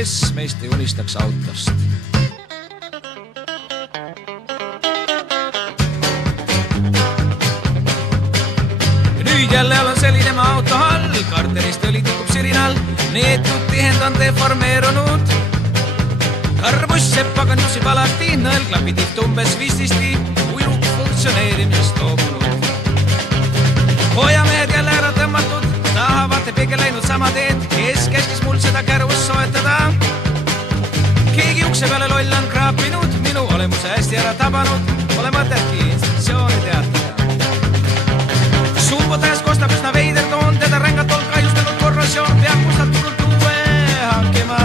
kes meist ei unistaks autost. Nüüd jälle on selline maa auto all, karterist õli tikub sirinal, neetud tihend on deformeerunud. Karbuss seppaga nusib alati, nõelklapi tiht umbes 15, ujuk funktsioneerimisest loobunud. Hoiamehed jälle ära tõmmatud, tahavad pigem läinud sama teed, kes käskis mul seda kärvust soetada. Keegi ukse peale loll on kraapinud, minu olemuse hästi ära tabanud, pole mõtetki instruktsiooni teatada. Suupotähes kostab üsna veider toon, teda rängatol kahjustanud korrosioon peab mustalt turult uue hankima.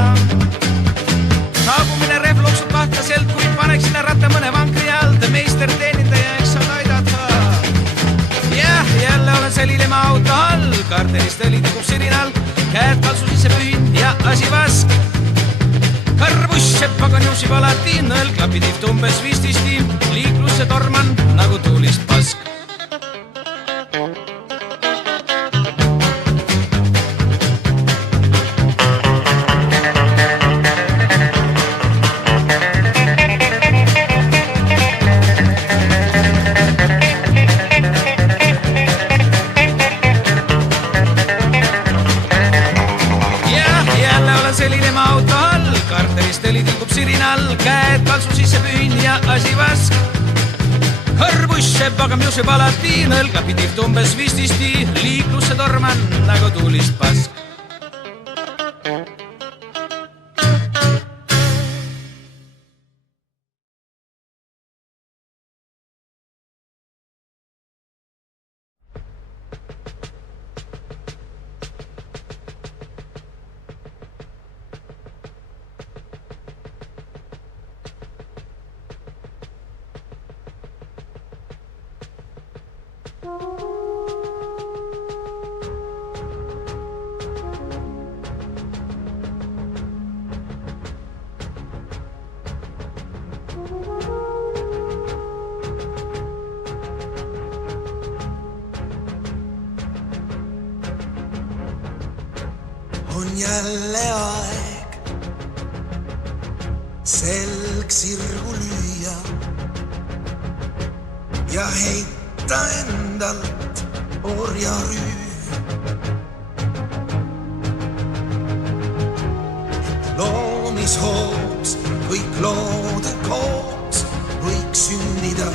Saabumine rehv loksub kahtlaselt, kui paneksile ratta mõne vankri alt, meister teenindaja eks saad aidata. Jah, jälle olen selline maa auto all, karterist õli tikub sirinal, käed kalsu sisse pühin ja asi vask. Karbuss seppaga nusib alati, nõelklapi tiht umbes 15, liiklusse torman nagu tuulist pask. Selline maa auto all, karterist õli tilgub sirinal, käed kalsu sisse pühin ja asi vask. Karbuss seppaga mjuseb alati, nõelklapi tiht umbes 15, liiklusse torman nagu tuulist pask. On jälle aeg selg sirgu lüüa ja heita endalt orjarüüv. Loomishooks kõik loode koos võiks sündida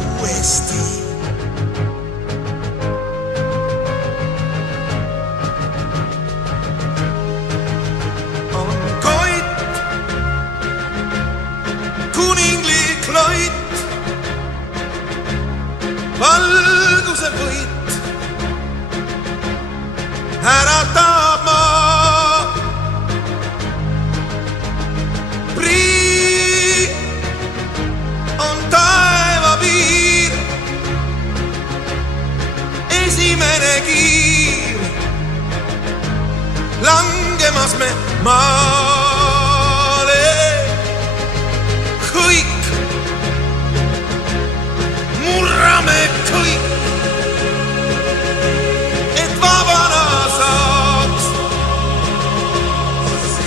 uuesti. Valguse võit äratab maa. Prii on taeva piir, esimene kiir. Langemas me maale kõik. Murrame kõik, et vabana saaks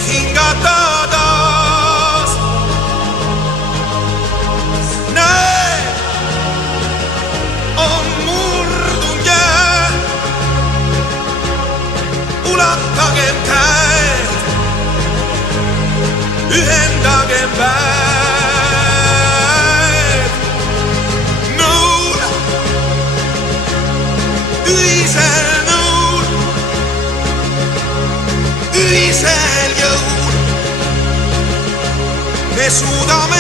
hingata taas. Näe, on murdunud jää, ulatagem käed, ühendagem väed. Ühisel jõul me suudame